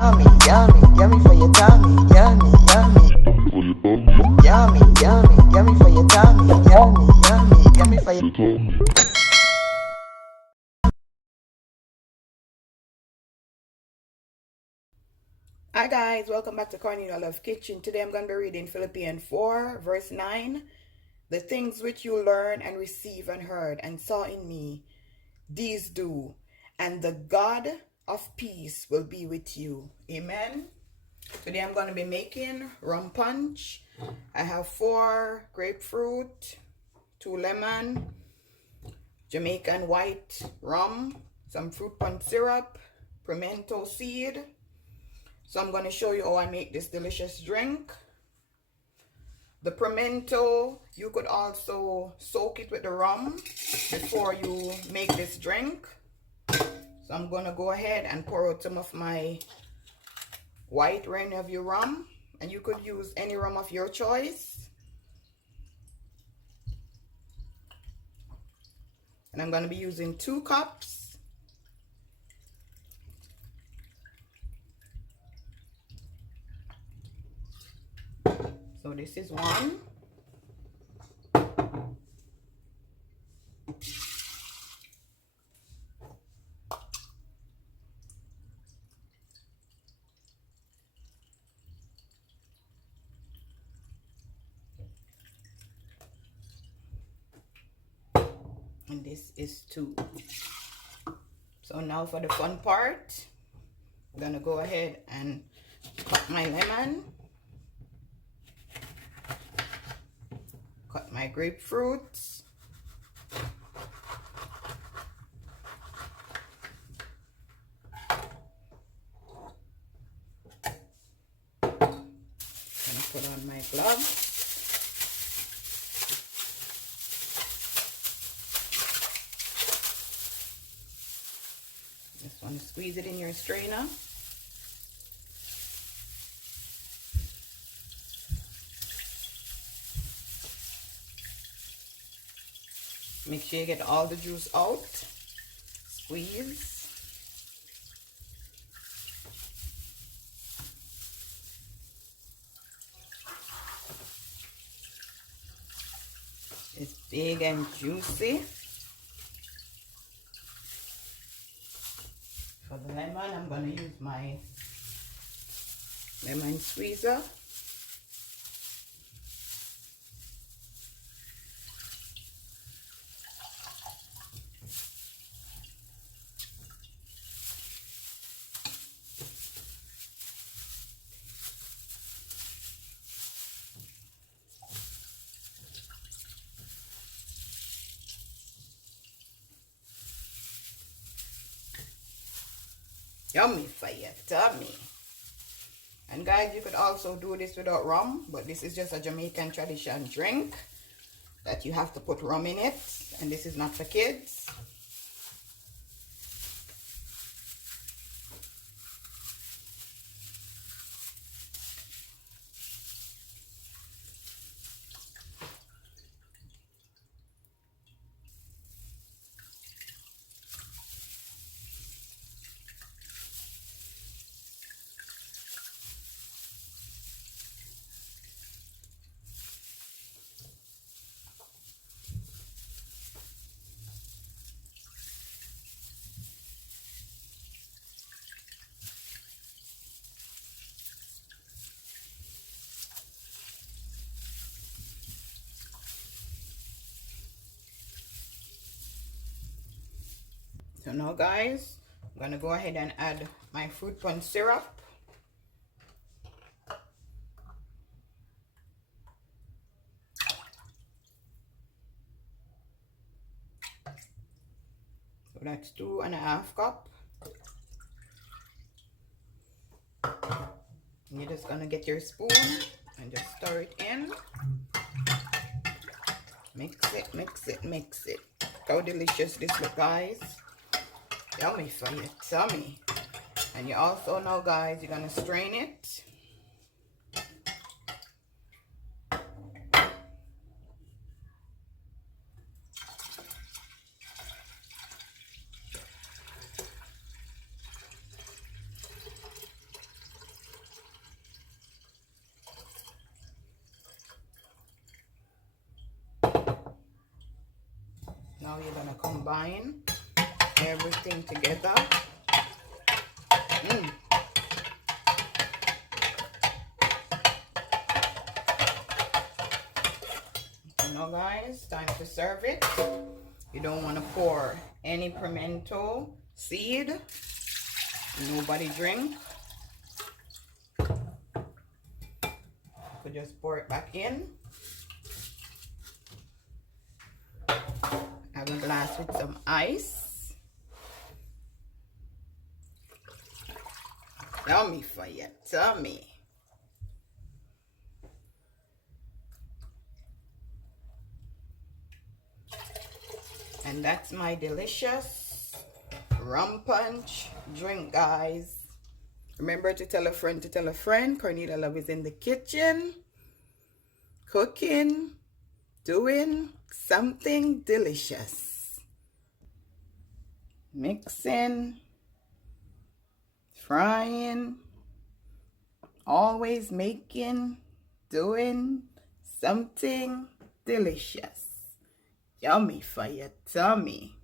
Yummy, yummy, yummy for your tummy. Yummy, yummy. Yummy, yummy, yummy for your tummy. Yummy, yummy, yummy for your tummy. Hi guys, welcome back to Cornelialove Kitchen. Today I'm going to be reading Philippians 4 verse 9. The things which you learn and receive and heard and saw in me, these do, and the God of peace will be with you. Amen. Today I'm going to be making rum punch. I have 4 grapefruit, 2 lemon, Jamaican white rum, some fruit punch syrup, premito seed. So I'm going to show you how I make this delicious drink. The premito, you could also soak it with the rum before you make this drink. So I'm going to go ahead and pour out some of my white Rainier rum. And you could use any rum of your choice. And I'm going to be using 2 cups. So this is 1. And this is 2. So now for the fun part, I'm going to go ahead and cut my lemon. Cut my grapefruits. And put on my gloves. Just want to squeeze it in your strainer. Make sure you get all the juice out. Squeeze. It's big and juicy. For the lemon, I'm going to use my lemon squeezer. Yummy for your tummy. And guys, you could also do this without rum, but this is just a Jamaican tradition drink that you have to put rum in it, and this is not for kids. So now guys, I'm going to go ahead and add my fruit punch syrup. So that's 2.5 cups. You're just going to get your spoon and just stir it in. Mix it, mix it, mix it. Look how delicious this looks, guys. Yummy for your tummy. And you also know, guys, you're going to strain it. Now you're gonna combine everything together. Now guys, time to serve it. You don't want to pour any pimento seed. Nobody drink. So just pour it back in. Have a glass with some ice. Yummy for your tummy. And that's my delicious rum punch drink, guys. Remember to tell a friend to tell a friend. Cornelialove is in the kitchen, cooking, doing something delicious. Mixing, frying, always making, doing something delicious. Yummy for your tummy.